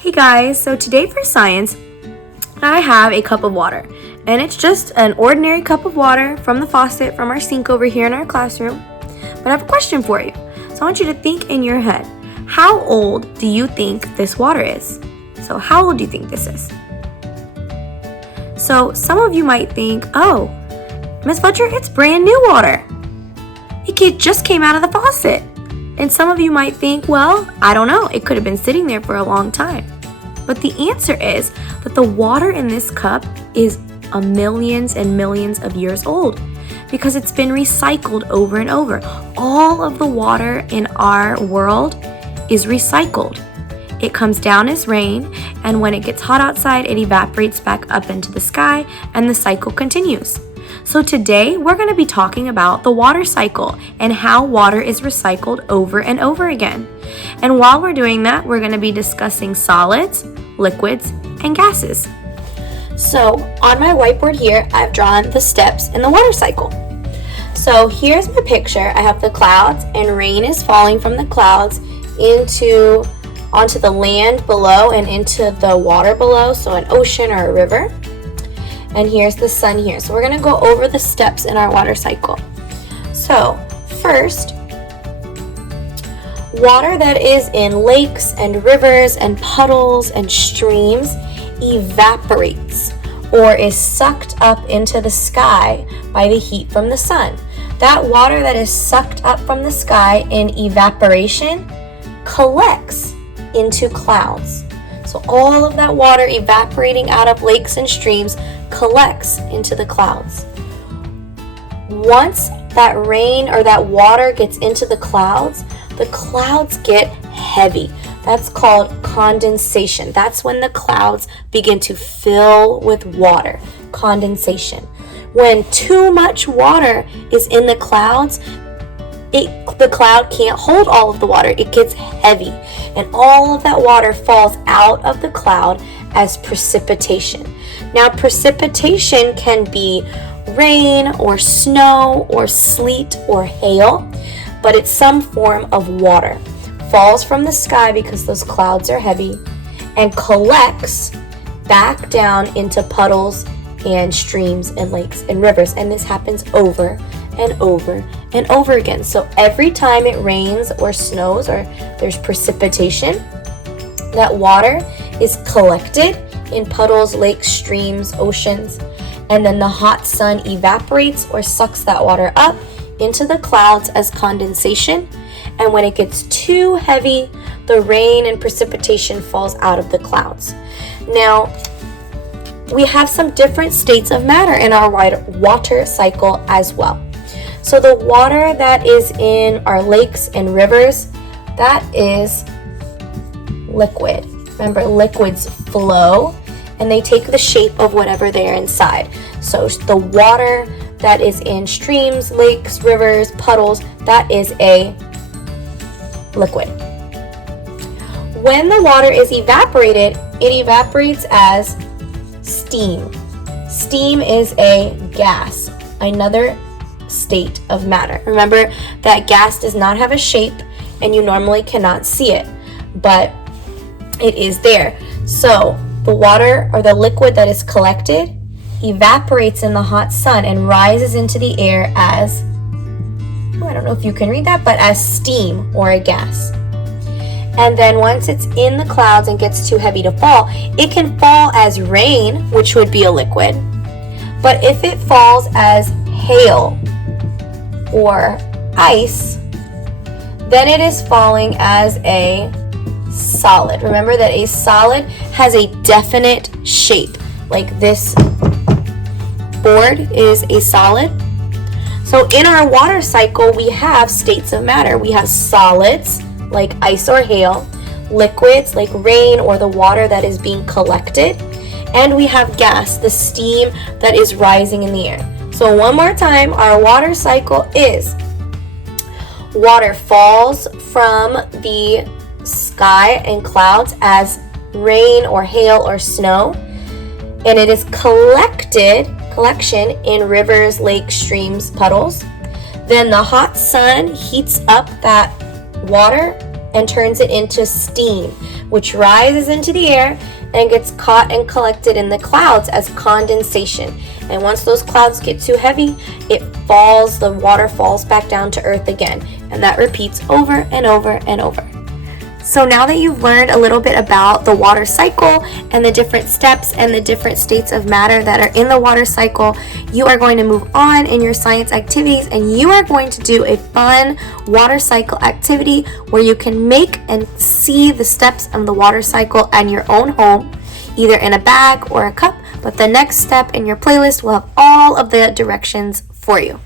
Hey guys, so today for science, I have a cup of water, and it's just an ordinary cup of water from the faucet from our sink over here in our classroom. But I have a question for you. So I want you to think in your head, how old do you think this water is? So how old do you think this is? So some of you might think, oh, Miss Fletcher, it's brand new water. It just came out of the faucet. And some of you might think, well, I don't know, it could have been sitting there for a long time. But the answer is that the water in this cup is millions and millions of years old because it's been recycled over and over. All of the water in our world is recycled. It comes down as rain, and when it gets hot outside, it evaporates back up into the sky, and the cycle continues. So today, we're going to be talking about the water cycle and how water is recycled over and over again. And while we're doing that, we're going to be discussing solids, liquids, and gases. So on my whiteboard here, I've drawn the steps in the water cycle. So here's my picture. I have the clouds, and rain is falling from the clouds onto the land below and into the water below, so an ocean or a river. And here's the sun here. So we're going to go over the steps in our water cycle. So first, water that is in lakes and rivers and puddles and streams evaporates or is sucked up into the sky by the heat from the sun. That water that is sucked up from the sky in evaporation collects into clouds. So all of that water evaporating out of lakes and streams collects into the clouds. Once that rain or that water gets into the clouds get heavy. That's called condensation. That's when the clouds begin to fill with water. Condensation. When too much water is in the clouds, the cloud can't hold all of the water. It gets heavy, and all of that water falls out of the cloud as precipitation. Now, precipitation can be rain or snow or sleet or hail, but it's some form of water. Falls from the sky because those clouds are heavy and collects back down into puddles and streams and lakes and rivers. And this happens over and over and over again. So every time it rains or snows or there's precipitation, that water is collected in puddles, lakes, streams, oceans, and then the hot sun evaporates or sucks that water up into the clouds as condensation. And when it gets too heavy, the rain and precipitation falls out of the clouds. Now, we have some different states of matter in our water cycle as well. So the water that is in our lakes and rivers, that is liquid. Remember, liquids flow and they take the shape of whatever they're inside. So the water that is in streams, lakes, rivers, puddles, that is a liquid. When the water is evaporated, it evaporates as steam. Steam is a gas, another state of matter. Remember that gas does not have a shape and you normally cannot see it, but it is there. So the water or the liquid that is collected evaporates in the hot sun and rises into the air as, I don't know if you can read that, but as steam or a gas. And then once it's in the clouds and gets too heavy to fall, it can fall as rain, which would be a liquid. But if it falls as hail or ice, then it is falling as a solid. Remember that a solid has a definite shape. Like this board is a solid. So in our water cycle, we have states of matter. We have solids, like ice or hail, liquids, like rain or the water that is being collected, and we have gas, the steam that is rising in the air. So one more time, our water cycle is water falls from the sky and clouds as rain or hail or snow, and it is collection in rivers, lakes, streams, puddles. Then the hot sun heats up that water and turns it into steam, which rises into the air and gets caught and collected in the clouds as condensation. And once those clouds get too heavy, the water falls back down to earth again. And that repeats over and over and over. So now that you've learned a little bit about the water cycle and the different steps and the different states of matter that are in the water cycle, you are going to move on in your science activities, and you are going to do a fun water cycle activity where you can make and see the steps of the water cycle in your own home, either in a bag or a cup, but the next step in your playlist will have all of the directions for you.